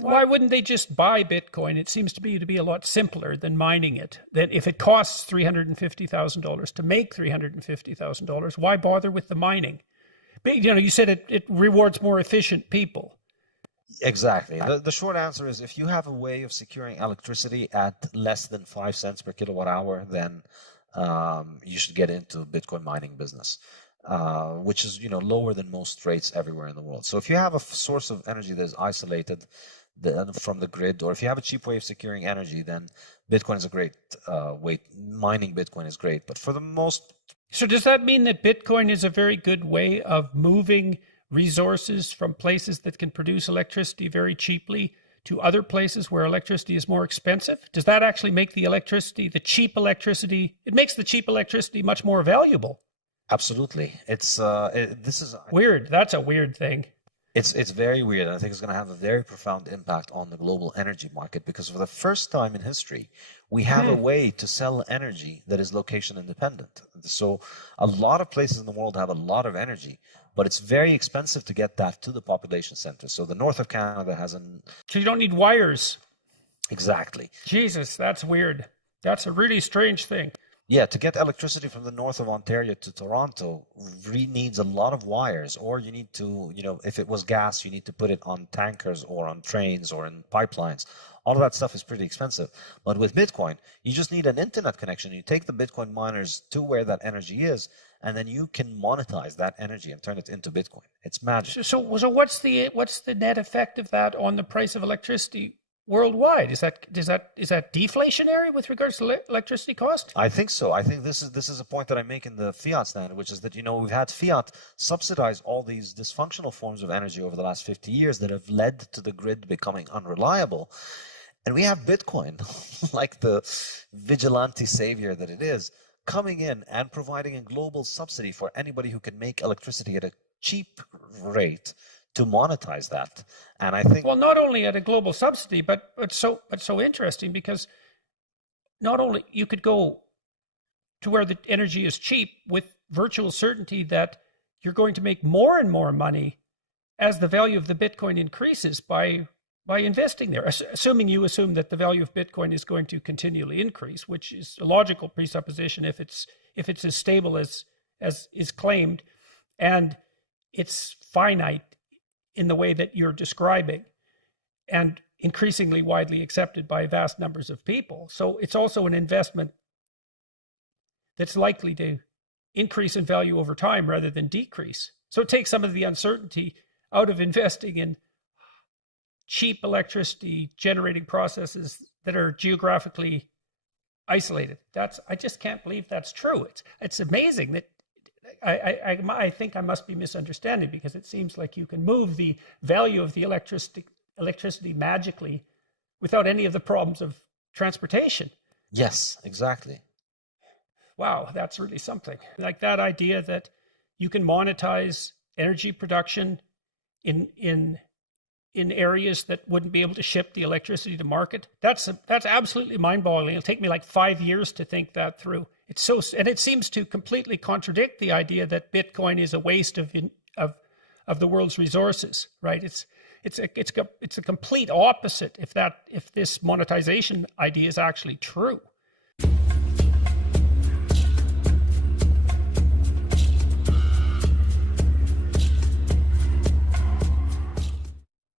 Why wouldn't they just buy Bitcoin? It seems to be a lot simpler than mining it. Then if it costs $350,000 to make $350,000, why bother with the mining? But, you said it rewards more efficient people. Exactly. The short answer is if you have a way of securing electricity at less than 5 cents per kilowatt hour, then you should get into Bitcoin mining business, which is lower than most rates everywhere in the world. So if you have a source of energy that is isolated from the grid, or if you have a cheap way of securing energy, then Bitcoin is a great way. Mining Bitcoin is great, but for the most. So does that mean that Bitcoin is a very good way of moving resources from places that can produce electricity very cheaply to other places where electricity is more expensive? Does that actually make the cheap electricity, it makes the cheap electricity much more valuable? Absolutely. This is weird. That's a weird thing. It's very weird. I think it's going to have a very profound impact on the global energy market, because for the first time in history, we have a way to sell energy that is location independent. So a lot of places in the world have a lot of energy, but it's very expensive to get that to the population center. So the north of Canada has So you don't need wires. Exactly. Jesus, that's weird. That's a really strange thing. Yeah, to get electricity from the north of Ontario to Toronto needs a lot of wires, or you need to, if it was gas, you need to put it on tankers or on trains or in pipelines. All of that stuff is pretty expensive. But with Bitcoin, you just need an internet connection. You take the Bitcoin miners to where that energy is, and then you can monetize that energy and turn it into Bitcoin. It's magic. So what's the net effect of that on the price of electricity worldwide? Is that deflationary with regards to electricity cost? I think so. I think this is a point that I make in the fiat standard, which is that we've had fiat subsidize all these dysfunctional forms of energy over the last 50 years that have led to the grid becoming unreliable. And we have Bitcoin, like the vigilante savior that it is, coming in and providing a global subsidy for anybody who can make electricity at a cheap rate to monetize that. And I think, well, not only at a global subsidy, but so interesting, because not only you could go to where the energy is cheap with virtual certainty that you're going to make more and more money as the value of the Bitcoin increases by investing there, assuming that the value of Bitcoin is going to continually increase, which is a logical presupposition if it's as stable as is claimed, and it's finite in the way that you're describing, and increasingly widely accepted by vast numbers of people. So it's also an investment that's likely to increase in value over time rather than decrease. So it takes some of the uncertainty out of investing in cheap electricity generating processes that are geographically isolated. I just can't believe that's true. It's amazing that I think I must be misunderstanding, because it seems like you can move the value of the electricity magically without any of the problems of transportation. Yes, exactly. Wow, that's really something. Like that idea that you can monetize energy production in areas that wouldn't be able to ship the electricity to market. That's absolutely mind-boggling. It'll take me like 5 years to think that through. And it seems to completely contradict the idea that Bitcoin is a waste of the world's resources, right? It's a complete opposite if this monetization idea is actually true.